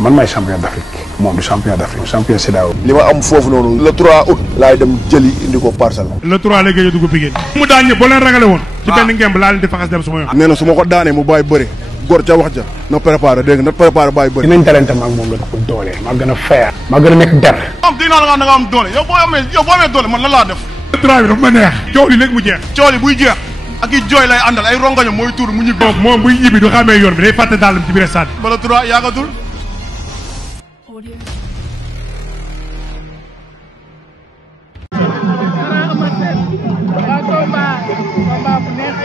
man maay champion d'Afrique moom du champion d'Afrique champion CEDEAO. li ma am foofu noonu le 3 août laay dem jëli indi ko Parcelles. le 3 lay gëj a dugg Pikine. mu daan ñëpp boo leen ragale woon. ci benn ngemb laa leen di faxas dem suma yoon. nee na su ma ko daanee mu bàyyi bëri góor ca wax ja na préparé dégg nga na préparé bàyyi bëri. dinañ talente maag moom la ko doole maa gën a feer. maa gën a nekk der. am dégg naa da nga am doole yow boo amee doole man lan laa def. le 3 bi dafa ma neex. coow li léegi mu jeex. coow li buy jeex ak i jooy lay àndal ay rongaño mooy tuur mu ñibbi. moom buy ñibbi du xamee yoon bi day fàtte daalam ci biir stade. ba le 3 yaagatul. combat bu neex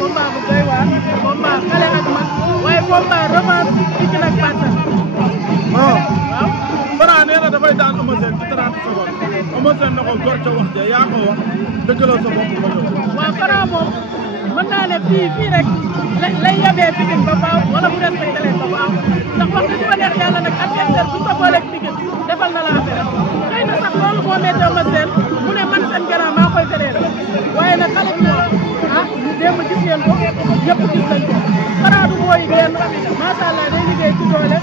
combat bu doy waar combat xale ak mag waaye combat revanche Pikine ak Parcelles. waaw. Franc nee na dafay daan Eumeu Sène ci 30 secondes Eumeu Sène na ko góor ca wax ja yaa ko wax dëggaloo sa bopp ba ñëw. waaw Franc moom mën naa ne fii rek lay yabee Pikine ba faaw wala mu respecté leen ba faaw ndax wax dëgg fa neex yàlla nag adversaire bu ko booleeg Pikine defal na la affaire xëy na sax loolu moo métti Eumeu Sène mu ne man seen gannaaw maa koy féré waaye nag xale bi moom démb gis ngeen ko ñëpp gis nañ ko Franc du mooy génn macha allah day liggéey ci doole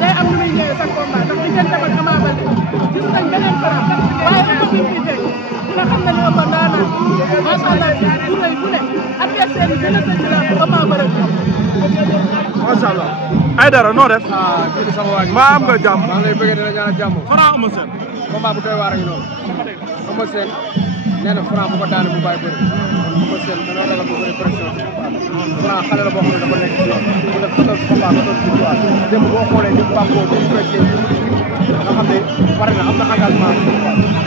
day am lu muy ñëwee sa combat ndax diggante ak Ama Baldé gis nañ beneen Franc waaye ëpp bi fi fekk dina xam ne ni ëpp ndaanaan macha allah bu rëy bu ne adversaire yi gën a tëj la Ama bëre macha allah. Aïdara noo def. kii di sama waa ji. maa am nga jàmm. maa ngi lay bëggee dina ñaanal jàmm. Franc Eumeu Sène. combat bu doy waar ak noonu. Eumeu Sène nee na Franc bu ko daane bu bàyyi bëri. Eumeu Sène dañoo ragal bu bëri pression ci combat. Franc xale la boo xam ne dafa nekk ci yoon. mu def 14 combat 14 victoire. démb boo xoolee ni Pape Mbow bi fekkee nga xam ne pare na am na engagement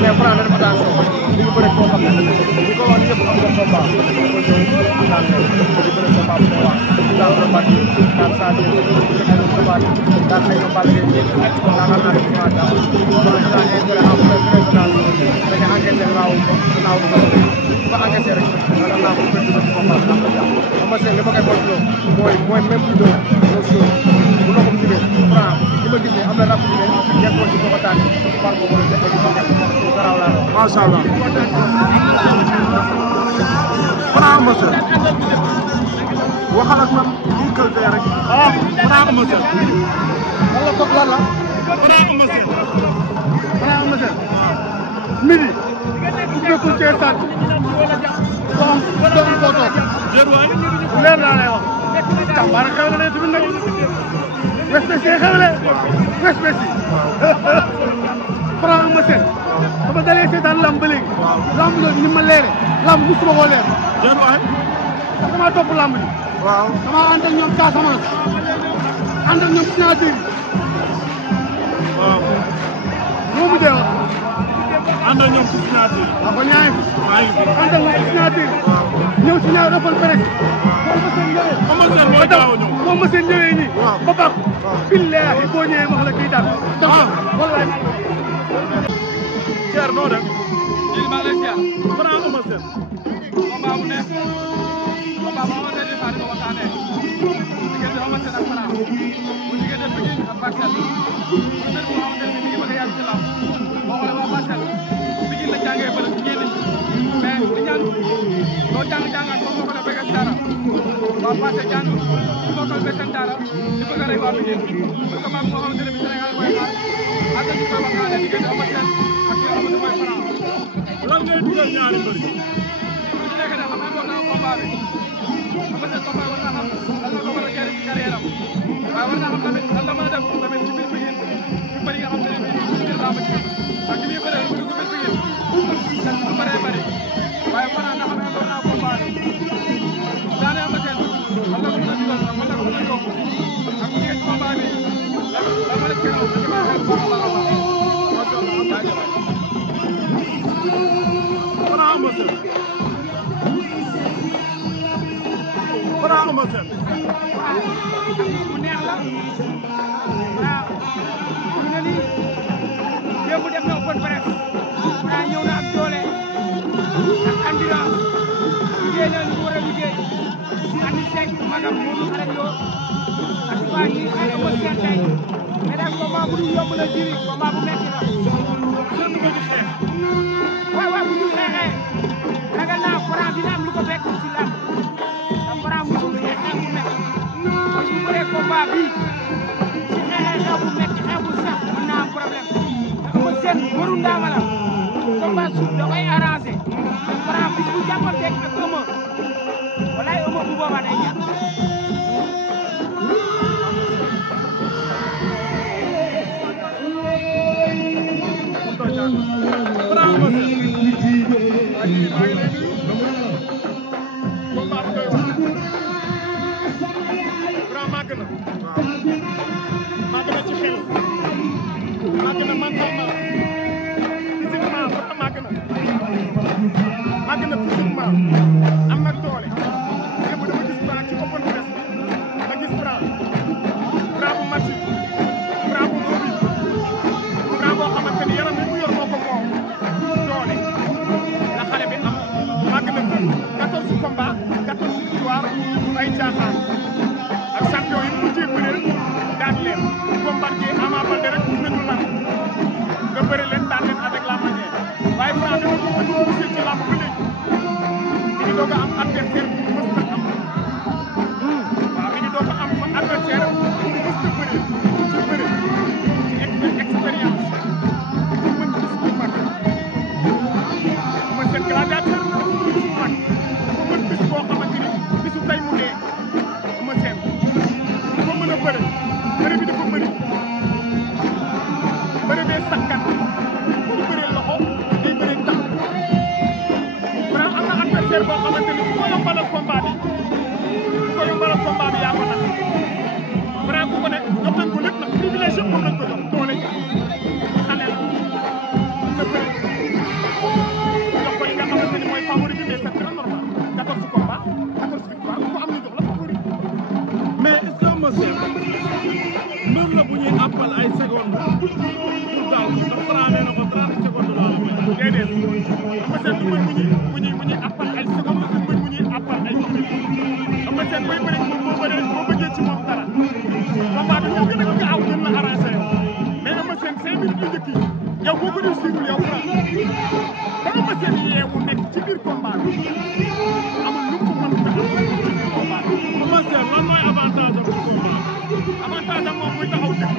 mais Franc dafa daan ko li ñu bëri koo xam ne li ko wax ñëpp am nga combat dafa ñëw daan leen di bëri combat bu doy waar. daan la bàcc daan saa di daan combat daan ay combat ngay ñëw daan naa def Franc daan daan intérêt en plus daan dañu enquêté naaw ko ba enquêté rek daan naa ko bëgg ci combat daan ko jàpp Eumeu Sène li ma koy moytuloo mooy même bu doon bu ma ko jibee Franc li ma gis ne am na rapidité nekkoon ci ko daan par ko ko def ko garaaw laa macha allah. Franc Eumeu Sène waxal ak man lii kër fee rek. Franc Eumeu Sène. wala toog lan la. Franc Eumeu Sène. Franc Eumeu Sène. midi. bu fekkul cee tànn. waaw doon koo toog. déet waay. leer naa lay wax. jàmbaar xew na ne tamit nag. West xewle. West Franc Eumeu Sène. ba dalee seetaan lamb ba léegi. lamb jooju ni ma leere. lamb musuma koo leer. déet waay. ndax damaa topp lamb ji. waaw. damaa ànd ak ñoom Casamance. ànd ak ñoom signature yi. waaw. moo mujjee wax. ànd ak ñoom ci signature. waaw kon ñaari fi. maa ngi fi. ànd ak ñoom signature yi. ñëw si ñaar ëppal presse. Eumeu Sène ñëwee. Eumeu Sène mooy gaaw a ñëw. Eumeu Sène ñëwee nii. waaw ba baax. billaahi boo ñëwee wax la kii daal. waaw wallaay. Thierre noo def. lii maa ngi lay ziar. Franc Eumeu Sène. combat bu neex combat bu xamante ne saa di ko waxtaanee diggante Eumeu Sène ak Franc mu diggante Pikine ak Parcelles mu nekk boo xamante ne mi ngi bëgg a yàgg ci lamb boo xoolee waa Parcelles Pikine la jàngee bëri ci ñenn ñi mais di ñaan loo jàng-jàngaat boo ko defee ak dara waa Parcelles jàng boo ko defee seen dara di bëgg a rey waa Pikine parce que combat moo xamante ne bi Sénégal koy xaar ak ñu koy waxtaanee diggante Eumeu Sène ak ki nga xamante mooy Franc lan ngay dugal ñaari mbër yi. nekk na xam naa boo taw combat bi Eumeu Sène combat war naa xam lan la ko war a jëriñ ci carrière am waaye war naa xam tamit lan la mën a def tamit ci biir Pikine ñu bëri nga xam ne bii ci biir làmb ji ak ci biir bëre lu dugg biir Pikine seen lu bëree bëri waaye Franc nga xam ne door naa combat bi daane Eumeu Sène lan la ko mën a dugal lan la ko mën a yóbbu ak bu ngeen ci combat bi lan ma def ci kaw dafa xel bu baax a baax a baax Franc Eumeu Sène. Franc Eumeu Sène. bu neex la waaw ñu ne nii démb def na open press Franc ñëw na ak doole ak endurance liggéey na ñu war a liggéey andi seeg magam moom xale yoo ak waa ñi xëy na Eumeu Sène tey mais daal combat bu dul yomb la jiri combat bu metti la seen nga ci xeex. waaw waaw bu ñu xeexee ragal naa Franc dina am lu ko fekk ci làmb te Franc mu xeex bu metti parce que bu bëree combat bi si xeexee xeex bu metti Sène waru ndaama la combat suuf da koy arrangé Franc bis bu jàppanteeg ak Eumeu walaay Eumeu bu boobaa day ñàkk. màgg na ci xel màgg na mentalement physiquement màgg na physiquement am na doole démb dama gis Franc ci open press ma gis Franc bu match Franc bu mobile Franc boo xamante ni yaram bi mu yor moo ko moom doole la xale bi am màgg na 14 combats 14 victoires ay caaxaan ak champion yi mu jéem bëreel daan leen Bombardier Ama Baldé rek gis nañu lan nga bëri leen daan leen avec la manière waaye Franc bi ma ko gisee ci làmb ba léegi mi ngi doog a am adversaire bu mës a am waaw mi ngi doog a am adversaire bu mës a bëri ci bëri ci expérience bu mën gis bu mag mën seen gladiateur bu mag bu mën bis boo xamante ni bisu tey mu dee ma seen ko mën a bëri bëri bi dafa bëri bëri bee sakkan bu bëree loxo day bëree tànk Franc am na adversaire boo xamante ni ku ko yombalal combat bi yaa ko nag Franc ku ko ne jox nañ ko lépp nag privilège yëpp moom lañ ko jox doole xale la na bëri jox ko li nga xamante ni mooy favori bi mais c'est très normal 14 combats 14 victoires ku am ñu jox la favori mais est-ce que Eumeu Sène mbir la bu ñuy appal ay secondes pour daal ko ndax Franc nee na ko 30 secondes laa la may. déedéet Eumeu Sène du mën mu ñuy appal ay secondes du mën mu ñuy appal ay minutes Eumeu Sène mooy bëri moom boo bëggee ci moom dara combat bi moo gën a gaaw gën la arrangé yow mais Eumeu Sène 5 minutes yu njëkk yi yow boo ko réussirul yow Franc ba Eumeu Sène yeewu nekk ci biir combat bi amul lu mu mën a am ci biir combat bi. Eumeu Sène lan mooy avantage am ci combat avantage am moom muy taxaw dëkk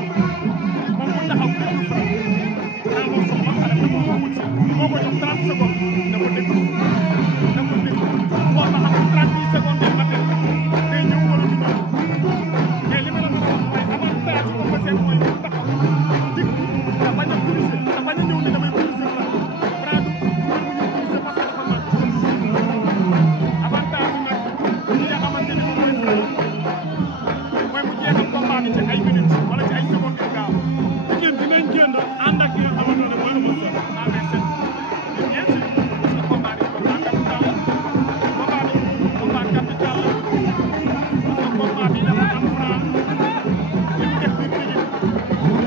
moom muy taxaw dëkk Franc moom soxla xale te moom moo wut si moo ko jox 30 secondes da ko dëkk xool ba xam 30 secondes day matal day ñëw wala du ñëw mais li ma la mën a wax mooy avantage bi Eumeu Sène mooy mu taxaw dikk te bañ a corriger te bañ a ñëw ne damay corriger Franc du mu ñëw corriger parce que dafa màgg avantage bi nag li nga xamante ni moom mooy mooy mu jeexal combat bi ci ay minutes wala ci ay secondes yu gaaw. Pikine dinañ génn ànd ak ki nga xamante ne mooy Eumeu Sène. ah mais c'est bien sûr parce que combat bi combat capital la combat capital la parce que combat bi dafa am Franc li mu def biir Pikine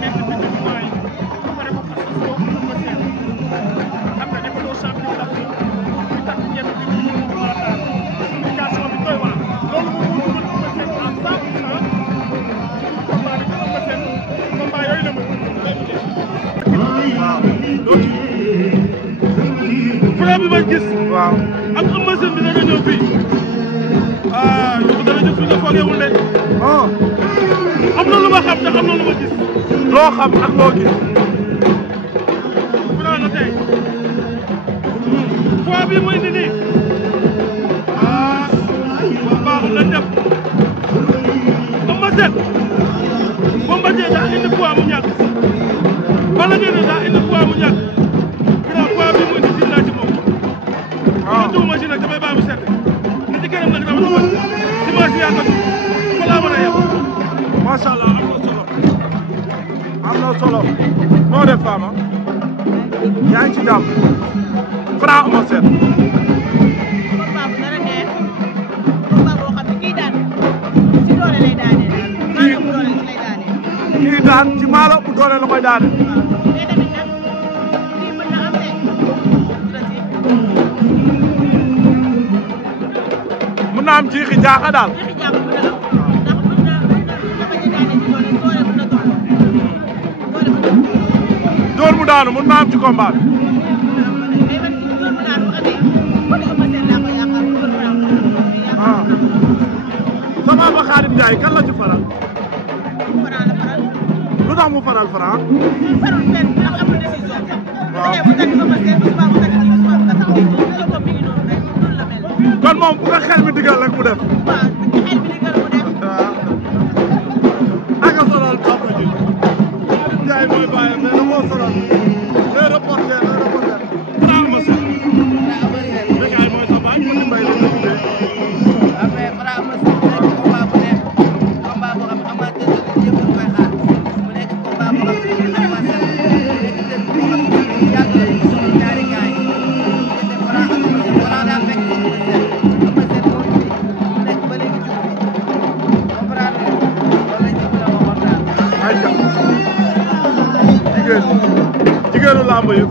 nekk ci jumtuwaay yi ba pare mu xas a soo Eumeu Sène xam nga ne ko doo champion d'Afrique muy tax ñebe bi ñu mën a daal communication bi doy waar loolu moom moo dugal Eumeu Sène en 100% combat bi Eumeu Sène combat yooyu la mën waaw Franc bi ma gis. waaw ak Eumeu Sène bi dana ñëw fii. ah yow dana ñëw fii nga foogeewul de. am na lu ma xam te am na lu ma gis. loo xam ak loo gis. Franc la tey. poids bi muy indi nii. ah waaw baaxul nañ dem. Eumeu Sène. Bombardier daa indi poids mu ñàkk. Balla Gaye daa indi poids mu ñàkk. Franc poids bi mu indi si naa ci moom. waaw li ma nag damay bàyyi mu set. li ci kanam nag dama doon dimanche yaa ngi ko laa mën a yem. macha allah am na solo. noo def Fama. yaa ngi ci jàmm. Franc Eumeu Sène. combat bu dara neex combat boo xam ne kii daan ci doole lay daanee maa ëpp doole ci lay daanee. kii daan ci maalo bu doole la koy daane. waaw mais tamit nag kii mën na am de dina ci. mën naa am jiixi jaaxa daal. jeexi jàpp mën na am ndax mën na bañ a daane ci doole doole mën na toll doole mën na toll. door mu daanu mën naa am ci combat bi. mais man doole mu daanu amee kon Eumeu Sène laa ko yaakaar pour Franc ah sama ba Khadim Ndiaye kan la ci faral. Franc la faral. lu tax mu faral Franc. farul fenn ndax amul décision sax. moom bu ko xel mi digal rek mu def. waaw bu ci xel mi digal mu def. waaw. ak a sonal Papa ji. Ndiaye mooy bàyyi mais da koo sonal. day reporter. Franc Eumeu Sène. Bécaye mooy sa baay Petit Mbaye la ñu tuddee. waaw mais Franc Eumeu Sène mu nekk combat bu neex combat boo xam amateur yi yëpp koy xaar mu nekk combat boo xam ne adversaire nekk seen boo xam ne yàgg na ñaari gars yi diggante Franc ak Eumeu Sène Franc daa fekk Eumeu Sène moo ci mu nekk ba léegi jóg comprendre loolu lañ ci mën a waxoon daal. ayca jigéenu làmb yi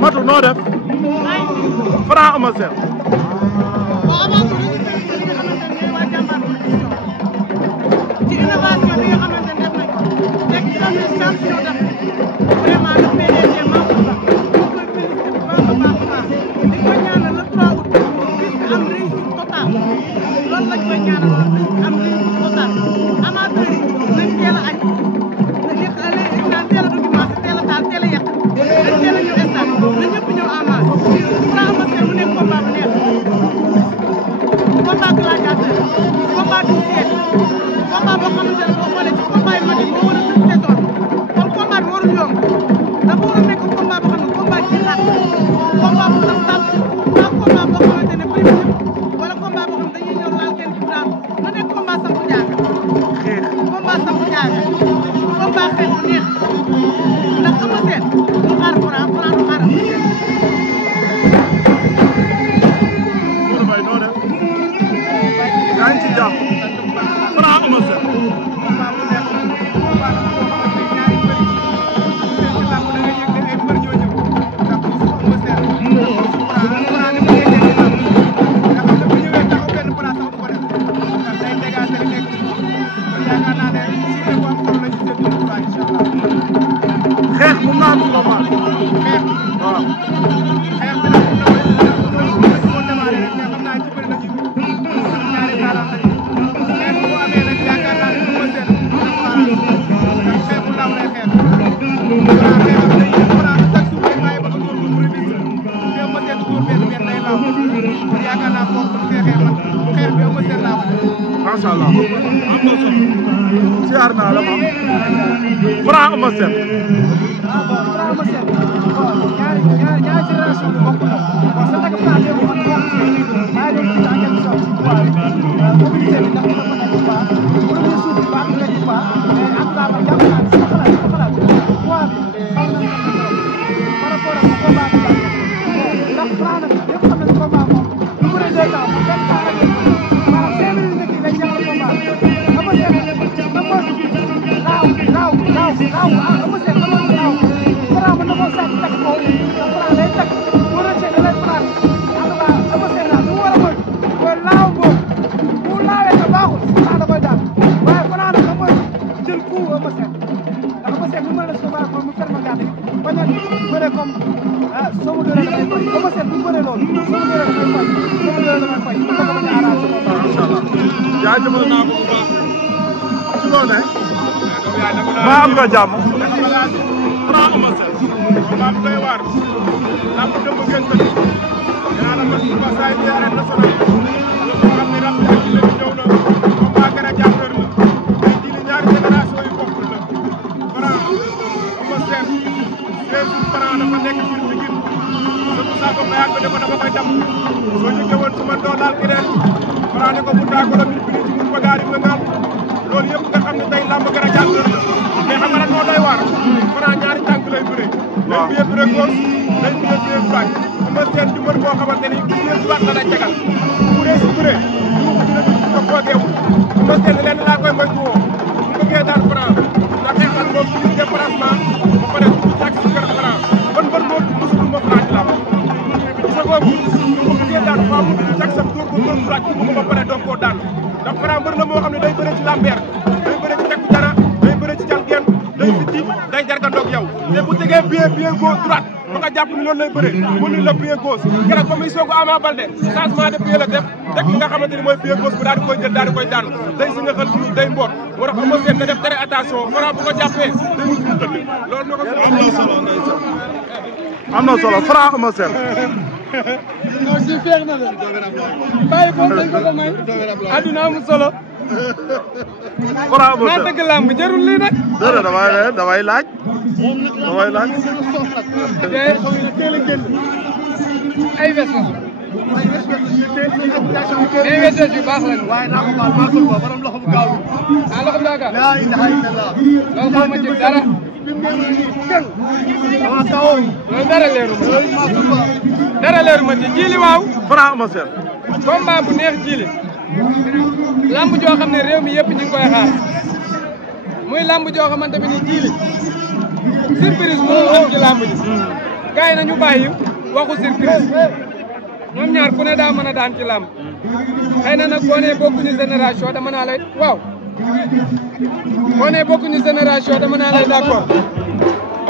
Matu noo def Franc Eumeu Sène. ci innovation bi nga xamante ne def nañ ko teg ci am champion def vraiment le PDG Mansour Ba ñu koy félicité bu baax a baax di ko ñaanal le 3 août bis am réussite totale loolu lañ koy ñaanal am réussite totale amateur yi nañ teel a añ léegi naan teel a dugg marché teel a taal teel a yàq dañ teel a ñëw stade na ñëpp ñëw en masse Franc Eumeu Sène mu nekk combat bu neex combat gladiateur combat du siècle combat boo xamante ne boo xoolee ci combat yu mag yi moo war a tëj saison kon combat bi warul yomb dafa war a nekk combat boo xam ne combat ci xaar combat bu sax sàpp pas combat boo xamante ne prévisible wala combat boo xam ne dañuy ñëw laal kenn ci daan na nekk combat sampu jaaga combat sampu jaaga combat xeex bu neex ndax Eumeu Sène du xaar Franc Franc du xaar Eumeu Sène. Modou Mbaye noo def. yaa ngi ci jàmm. Franc Eumeu Sène. combat bu neex combat la boo xamante ne ñaari mbër yi seen ci làmb da ngay yëg ne ay mbër ñoo ñëw ndax ku si Eumeu Sène Franc ni mu ngay dégg làmb nga xam ne bu ñëwee taxaw benn place sax du ko def ndax day dégager rek nekk ci moom kon yaakaar naa ne suñu ko am solo la ci seen jëm quoi incha allah. xeex bu mu naan combat. xeex waaw. xeex bi nag mun na ko démarré rek mais xam naa ci bëri na ci ñaari taalal lañu xeex bu amee nag yaakaar naa ne Eumeu Sène dina ko aar ndax xeex bu law lay xeex waaw xeex am day Franc chaque jour day bàyyi ba ko dóor ko prévisible te Eumeu Sène dóor benn day law kon yaakaar naa foofu bu xeexee man xeex bi Eumeu Sène laa ko def. macha allah am na solo. siyaar naa la maam. Franc Eumeu Sène. waaw bon Franc Eumeu Sène bon ñaari génération bi bokk na bon sa nag Franc yow man bokk ci maa ngi leen di en quelque sorte waaw mobilité bi ndax dina mën a nekk pas premier suuf bi baax na nekk pas mais en tout cas man jàpp naa ne sama xalaat poids bi xaw na par rapport ak combat bi ndax Franc nag yëpp xam nañ combat moom du bëre 2 temps bu benn temps rek maanaam 5 minutes nekk lay jeexal combat bi Eumeu Sène raaw Eumeu Sène Franc mën na koo sàcc teg ko Franc day teg boo rëccee da lay Franc en tout cas Eumeu Sène daal lu mu war a moytu mooy laaw boobu bu laawee te baaxul Franc da koy daal waaye Franc nag da mooy jël coup Eumeu Sène ndax Eumeu Sène lu mën a def combat mooy mu ferme gàtt gi bañ a bëre comme soomu dóoree dafay fay Eumeu Sène bu ñu bëree loolu soomu dóoree dafay fay soomu dóoree dafay fay ñu ko mën a arrangé macha allah. jaajëfal naa ko bu baax. su loo ne. maa am nga jàmm. Franc Eumeu Sène. combat bu doy waar lamb dëmb gën tëdd dinaa la mën ba saa yi arène nationale nga xam ne rab ak ci léegi ñëw na combat gladiateur la tey jii ni ñaari génération yu bokkul la Franc Eumeu Sène teesul Franc dafa nekk biir Pikine surtout saa ko bayaat ko ne ko dafa koy dam soo jógee woon su ma doo laal keneen Franc ne ko bu daa ko la biir Pikine ci mun bagaari nga ngaal loolu yëpp nga xam ne tey lamb gladiateur la mais xam nga lan moo doy waar Franc ñaari tànk lay bëree day biyee bëree gauche day biyee droite Eumeu Sène du mbër boo xamante ni biyee droite la lay tegal bu dee si bëree dina ko foogeewu Eumeu Sène lenn laa koy moytu woo bu bëggee daan Franc na xeex ak moom ci déplacement ba pare du tàkk si kër Franc ban mbër moo musul ma Franc ci làmb sa boobu bu bëggee daan faaw mu tàkk sa dóor ko dóor droite ci ba pare doog koo daan ndax Franc mbër la moo xam ne day bëre ci lambeer day bëre ci tekku dara day bëre ci jalgeen day fitti day jargandoog yow mais bu tegee pied gauche droite ba nga jàpp ni loolu lay bëree mu ni la pied gauche keroog ba muy soog Ama Baldé changement de pied la def teg li nga xamante ni mooy pied gauche bu daal di koy jël daal di koy daan day si nga xel day mboot moo tax Eumeu Sène na def très attention Franc bu ko jàppee day mujj mu tëdd loolu am na solo ndeysaan am na solo Franc Eumeu Sène non si feex na la bàyyi ko dañ ko may adduna amul solo maa dëgg làmb jarul lii nag damay laaj ay version mais version yu baax lañu waaye naa ko baal maa ko borom loxo bu gaaw ah loxo bu gaaw la ilaha illallah loolu xaw ma ci dara loolu dara leeru ma ci jiili waaw Franc Eumeu Sène combat bu neex jiili lamb joo xam ne réew mi yëpp ñu ngi koy xaar muy lamb joo xamante bi ni jiili surprise mënul am ci lamb ji gars yi nañu bàyyi waxu surprise ñoom ñaar ku ne daa mën a daan ci lamb xëy na nag boo nee bokkuñu génération dama naa lay waaw boo nee bokkuñu génération dama naa lay d'accord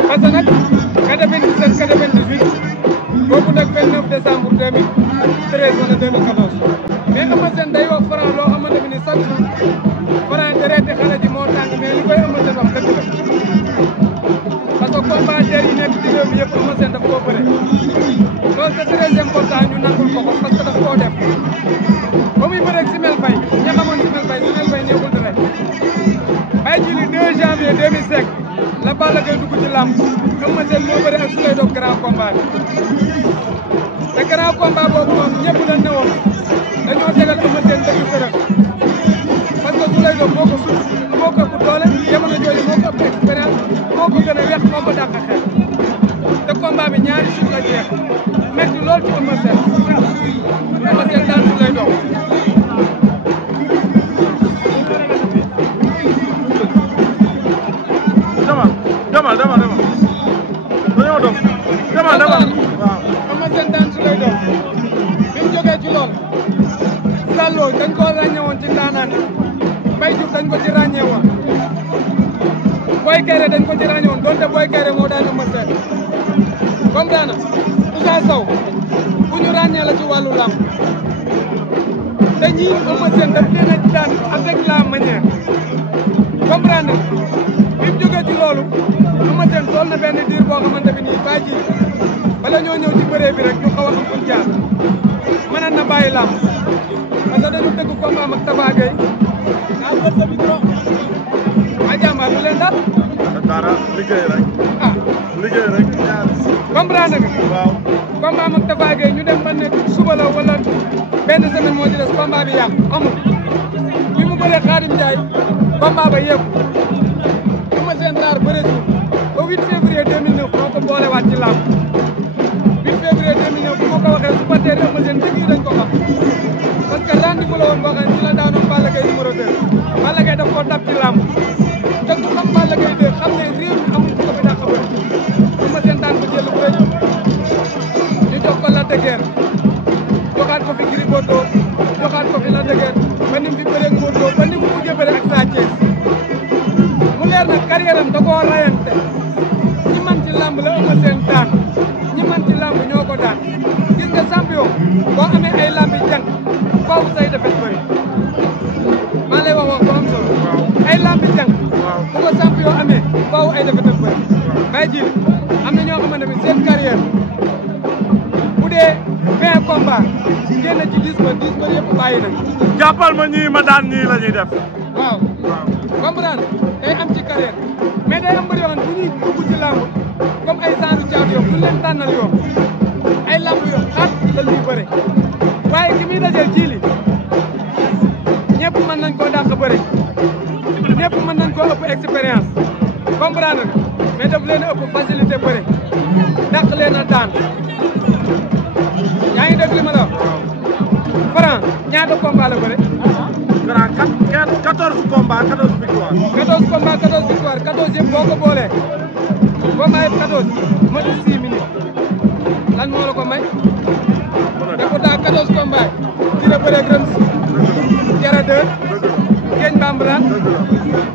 parce que nag 97 98 bokkut ak 29 décembre 2013 wala 2014 mais Eumeu Sène day wax Franc loo xamante ni chaque jour Franc dereeti xale ji moo tàng mais li koy Eumeu Sène wax dëgg la parce que combattant yi nekk ci réew mi yëpp Eumeu Sène daf koo bëre loolu c'est très important ñu nangul ko parce que daf koo def ba muy bëre ak Simel Faye ña xamoon Simel Faye neexul di rek Baye Djili 2 janvier 2005 la Balla Gaye dugg ci làmb Eumeu Sène moo bëre ak Souley Doog grand combat bi te grand combat boobu moom ñëpp dañ ne woon dañoo tegal Eumeu Sène dëgg fërëg parce que Souley Doog moo ko ëpp doole jamono jooju moo ko ëpp expérience moo ko gën a weex moo ko dàq xeex te combat bi ñaari suuf la jeex metti lool ci Eumeu Sène daan Souley Doog demal dañoo doon demal waaw Eumeu Sène daan Souley Doog bi mu jógee ci lool Sallo dañ ko ràññee woon ci ndaanaan Mbaye Diouf dañ ko ci ràññee woon Boy Kayré dañ ko ci ràññee woon donte Boy Kayré moo daan Eumeu Sène comme daana Ousa Sow bu ñu ràññee la ci wàllu làmb te ñii Eumeu Sène daf leen a daan avec la manière comprendre bi mu jógee ci loolu Eumeu Sène toll na benn diir boo xamante bi nii baa ji bala ñoo ñëw ci bëree bi rek ñu xaw a am fuñ jaar mënoon na bàyyi làmb parce que dañu dëgg combat am ak Tapha Gueye naa jël sa micro a jàmbaar lu leen dal dara liggéey rek ah liggéey rek comprendre nga waaw combat am ak Tapha Gueye ñu dem ba ne suba la wala benn semaine moo ci des combat bi yàqu amul bi mu bëree Khadim Ndiaye combat ba yëpp Eumeu Sène raar bëre ba 8 février 2009 moo ko boolewaat ci làmb 8 février 2009 bu ma ko waxee supporter Eumeu Sène dëgg yi dañ ko xam parce que rendez-vous la woon boo xam ne ci la daanoon Balla Gaye numéro 2 Balla Gaye daf koo dab ci làmb te ku xam Balla Gaye 2 xam ne réew mi amul ko fi dàq bëri Eumeu Sène daan ko jël bu rëy ñu jox ko Lac de Guiers joxaat ko fi Gris Bordeaux joxaat ko fi Lac de Guiers ba ni mu fi bëree ak Modou Lô ba ni mu mujjee bëre ak Sa Thiès mu leer nag carrière am da koo rayante ñi man ci làmb la Eumeu Sène daan ñi man ci làmb ñoo ko daan gis nga champion boo amee ay làmbi jàng faaw say defet bëri maa lay wax bu am solo ay làmbi jàng bu ko champion amee faaw ay defetam bëri Baye Djili am na ñoo xamante ne seen carrière bu dee 20 combats génn ci 10 ba yëpp bàyyi nañ jàppal ma ñii ma daan ñii la ñuy def waaw comprendre day am ci carrière mais day am mbër yoo xam ne bu ñuy dugg ci làmb comme ay genre caatu yoon duñ leen tànnal yoon ay làmb yoon xaat la ñuy bëre waaye ki muy dajeel Djili ñëpp mën nañ koo dàq bëre ñëpp mën nañ koo ëpp expérience comprendre mais daf leen a ëpp facilité bëre dàq leen a daan yaa ngi dégg li ma la wax Franc ñaata combat la bëre grand 14 combats 14 victoires 14 combats 14 victoires 14 yëpp boo ko boolee combat yëpp 14 matu 6 minutes lan moo la ko may te pourtant 14 combats yi dina bëre ak Rems Jara 2 Geeñ Bambara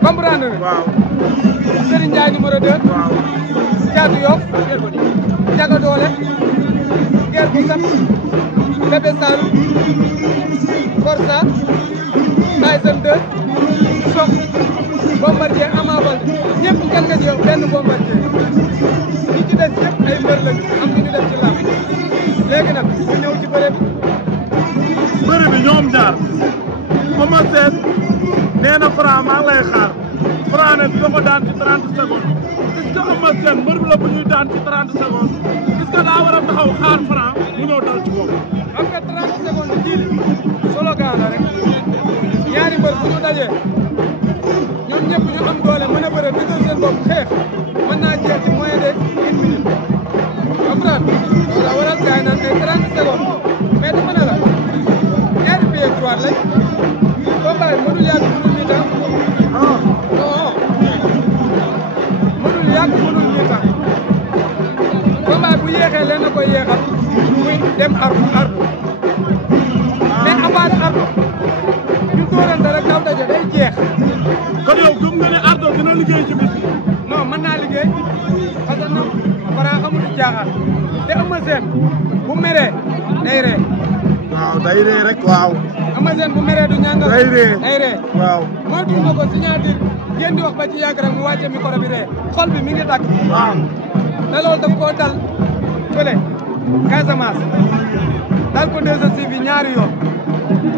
comprendre nga waaw Serigne Ndiaye numéro 2 waaw Thiatou Yoff Jaga Doole Guerre bu Sap Bébé Saloum Forza Tyson 2 Sok Bombardier Ama Baldé ñëpp kenn nga yow benn Bombardier ñi ci des yëpp ay mbër lañu am na ñu def ci làmb léegi nag ñu ñëw ci bëre bi. bëre bi ñoom ñaar Eumeu Sène nee na Franc maa ngi lay xaar Franc ne dina ko daan ci 30 secondes est-ce que Eumeu Sène mbër bi la bu ñuy daan ci 30 secondes est-ce que daa war a taxaw xaar Franc mu ñëw dal ci kaw. xam nga 30 secondes ji solo gaa la rek ñaari mbër bu ñu dajee ñoom ñëpp ñu am doole mën a bëre dëggal seen bopp xeex mën naa jeex ci moyen de 1 minute. comprendre la waral gars yi naan ay 30 secondes mais dama ne la ñaari pied droit lañ combat yi mënul yàgg mënul mi-temps non mënul yàgg mënul mi-temps combat bu yéexee leen na koy yéexal muy dem ardu mais avant ardo ñu doorante rek daw daje day jeex. kon yow gëm nga ne ardo dina liggéey ci bis bi. non mën naa liggéey parce que nag Franc xamul jaaxal te Eumeu Sène bu meree day ree. waaw day ree rek waaw. Eumeu Sène bu meree du ñàngal day ree day ree. waaw moo tuuma ko signature ngeen di wax ba ci yàgg rek mu wàcce micro bi ree xol bi mi ngi tàkk. waaw te loolu daf koo dal fële Casamance dal ko 2STV ñaari yoon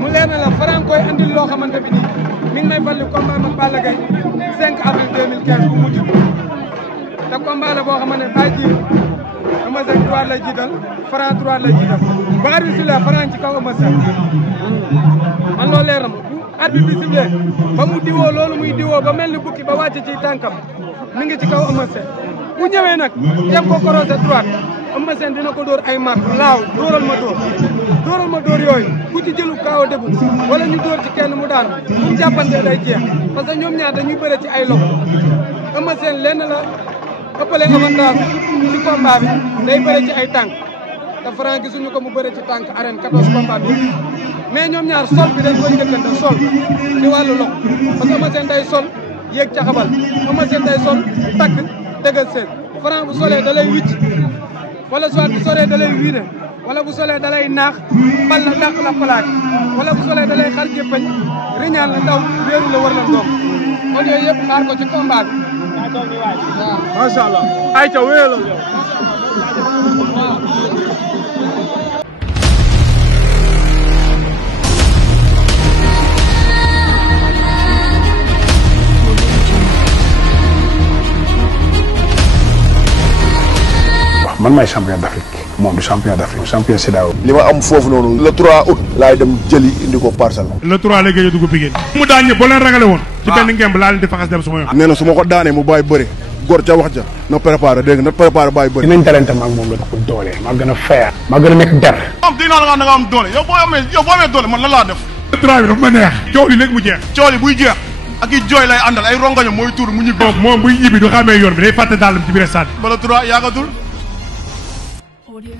mu leer na la Franc koy andil loo xamante bi nii mi ngi may fàttali combat ak Balla Gaye 5 avril 2015 bu mujj te combat la boo xamante ne bàyyi ji Eumeu Sène droite lay jiital Franc droite lay jiital ba arbitre bi sifflé Franc ci kaw Eumeu Sène man loolu leer na ma bu arbitre bi sifflé ba mu diwoo loolu muy diwoo ba mel ni bukki ba wàcc ci tànkam mi ngi ci kaw Eumeu Sène bu ñëwee nag dem ko croisé droite Eumeu Sène dina ko dóor ay mark laaw dóoral ma dóor yooyu ku ci jëlu kaaw a déglu wala ñu dóor ci kenn mu daan bu jàppante day jeex parce que ñoom ñaar dañuy bëre ci ay loxo Eumeu Sène lenn la ëppale avantage ci combat bi day bëre ci ay tànk te Franc gisuñu ko mu bëre ci tànk arène 14 combat bi mais ñoom ñaar sol bi dañ koy njëkkante sol ci wàllu loxo parce que Eumeu Sène day sol yéeg caxabal Eumeu Sène day sol takk dëggal seen Franc bu solee da lay wicc wala soit bu solee da lay wiide wala bu solee da lay naax bal la dàq la plaque wala bu solee da lay xar jëppañ riñaan la ndaw wéeru la war la doom kon yooyu yëpp xaar ko ci combat bi waaw macha allah ayca wéyalal yow. man maay champion d'Afrique moom du champion d'Afrique champion CEDEAO. li ma am foofu noonu le 3 août laay dem jëli indi ko parcelle. le 3 la géej dugg Pikine. mu daan ñëpp boo leen ragale woon. ci benn ngemb laa leen di faxas dem su ma yoon. nee na su ma ko daanee mu bàyyi bëri góor ca wax ja na préparé dégg nga na préparé bàyyi bëri. dinañ talente ma ak moom la ko doole maa gën a fair. maa gën a nekk der. am dinaa la nga am doole yow boo amee doole man lan laa def. le 3 bi dafa ma neex. coow li léegi mu jeex. coow li buy jeex ak i jooy lay àndal ay rongoñam mooy tuur mu ñibbi. moom buy ñibbi du xamee yoon bi day fàtte dàllam ci biir stade. ba le 3 yaagatul. Audio.